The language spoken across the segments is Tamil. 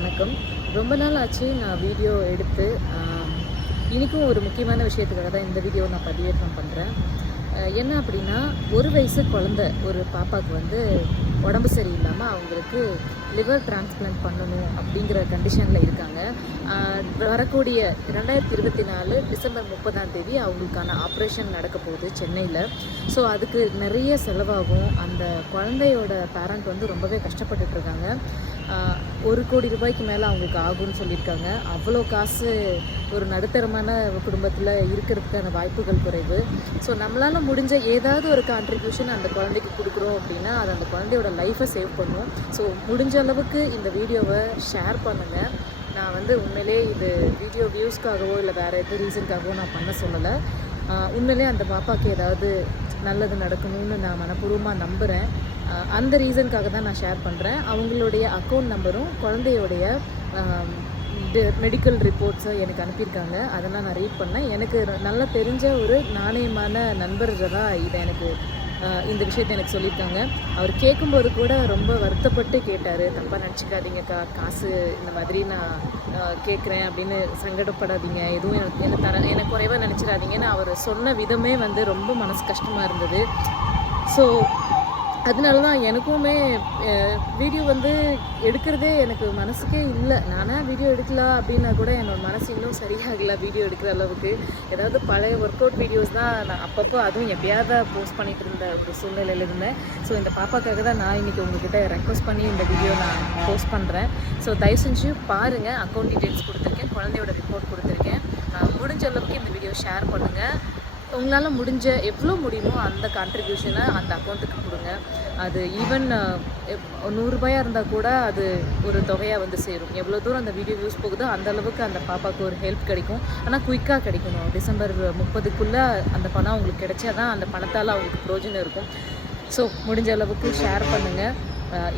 வணக்கம். ரொம்ப நாள் ஆச்சு நான் வீடியோ எடுத்து. இன்றைக்கும் ஒரு முக்கியமான விஷயத்துக்காக தான் இந்த வீடியோ நான் பதிவேற்றம் பண்ணுறேன். என்ன அப்படின்னா, 1 வயசு குழந்த ஒரு பாப்பாவுக்கு வந்து உடம்பு சரியில்லாமல் அவங்களுக்கு லிவர் டிரான்ஸ்பிளான்ட் பண்ணணும் அப்படிங்கிற கண்டிஷனில் இருக்காங்க. வரக்கூடிய 2024 டிசம்பர் 30ஆம் தேதி அவங்களுக்கான ஆப்ரேஷன் நடக்க போகுது சென்னையில். ஸோ அதுக்கு நிறைய செலவாகும். அந்த குழந்தையோட பேரண்ட் வந்து ரொம்பவே கஷ்டப்பட்டுட்ருக்காங்க. 1 கோடி ரூபாய்க்கு மேலே அவங்களுக்கு ஆகும்னு சொல்லியிருக்காங்க. அவ்வளோ காசு ஒரு நடுத்தரமான குடும்பத்தில் இருக்கிறதுக்கான வாய்ப்புகள் குறைவு. ஸோ நம்மளால் முடிஞ்ச ஏதாவது ஒரு கான்ட்ரிபியூஷன் அந்த குழந்தைக்கு கொடுக்குறோம் அப்படின்னா அது அந்த குழந்தையோட லைஃப்பை சேவ் பண்ணும். ஸோ முடிஞ்ச அளவுக்கு இந்த வீடியோவை ஷேர் பண்ணுங்கள். நான் வந்து உண்மையிலே இது வீடியோ வியூஸ்க்காகவோ இல்லை வேறு எது ரீசனுக்காகவோ நான் பண்ண சொல்லலை. உண்மையிலே அந்த பாப்பாவுக்கு ஏதாவது நல்லது நடக்கணும்னு நான் மனப்பூர்வமாக நம்புகிறேன். அந்த ரீசனுக்காக தான் நான் ஷேர் பண்ணுறேன். அவங்களுடைய அக்கௌண்ட் நம்பரும் குழந்தையோடைய மெடிக்கல் ரிப்போர்ட்ஸை எனக்கு அனுப்பியிருக்காங்க. அதெல்லாம் நான் ரீட் பண்ணேன். எனக்கு நல்லா தெரிஞ்ச ஒரு நாணயமான நண்பர்கள் தான் இதை எனக்கு இந்த விஷயத்தை எனக்கு சொல்லியிருக்காங்க. அவர் கேட்கும்போது கூட ரொம்ப வருத்தப்பட்டு கேட்டார். தப்பாக நினச்சிக்காதீங்கக்கா, காசு இந்த மாதிரி நான் கேட்குறேன் அப்படின்னு சங்கடப்படாதீங்க, எதுவும் எனக்கு குறைவாக நினச்சிடாதீங்கன்னு அவர் சொன்ன விதமே வந்து ரொம்ப மனசு கஷ்டமாக இருந்தது. ஸோ அதனால தான் எனக்குமே வீடியோ வந்து எடுக்கிறதே எனக்கு மனசுக்கே இல்லை. நானாக வீடியோ எடுக்கலாம் அப்படின்னா கூட என்னோடய மனசு இன்னும் சரியாகலை வீடியோ எடுக்கிற அளவுக்கு. ஏதாவது பழைய ஒர்க் அவுட் வீடியோஸ் தான் நான் அப்பப்போ அதுவும் எப்பயாவது போஸ்ட் பண்ணிகிட்டு இருந்த ஒரு சூழ்நிலையில் இருந்தேன். ஸோ இந்த பாப்பாக்காக தான் நான் இன்றைக்கி உங்கள்கிட்ட ரெக்வஸ்ட் பண்ணி இந்த வீடியோ நான் போஸ்ட் பண்ணுறேன். ஸோ தயவு செஞ்சு பாருங்கள். அக்கௌண்ட் டீட்டெயில்ஸ் கொடுத்துருக்கேன், குழந்தையோட ரிப்போர்ட் கொடுத்துருக்கேன். முடிஞ்ச அளவுக்கு இந்த வீடியோ ஷேர் பண்ணுங்கள். உங்களால் முடிஞ்ச எவ்வளோ முடியுமோ அந்த கான்ட்ரிபியூஷனை அந்த அக்கௌண்ட்டுக்கு கொடுங்க. அது ஈவன் 100 ரூபாயாக இருந்தால் கூட அது ஒரு தொகையாக வந்து சேரும். எவ்வளோ தூரம் அந்த வீடியோ வியூஸ் போகுதோ அந்தளவுக்கு அந்த பாப்பாவுக்கு ஒரு ஹெல்ப் கிடைக்கும். ஆனால் குயிக்காக கிடைக்கணும். டிசம்பர் 30க்குள்ளே அந்த பணம் அவங்களுக்கு கிடைச்சா தான் அந்த பணத்தால் அவங்களுக்கு பிரயோஜனம் இருக்கும். ஸோ முடிஞ்ச அளவுக்கு ஷேர் பண்ணுங்கள்.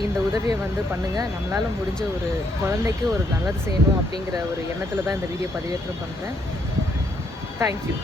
இந்த உதவியை வந்து பண்ணுங்கள். நம்மளால் முடிஞ்ச ஒரு குழந்தைக்கு ஒரு நல்லது செய்யணும் அப்படிங்கிற ஒரு எண்ணத்தில் தான் இந்த வீடியோ பதிவேற்றம் பண்ணுறேன். தேங்க்யூ.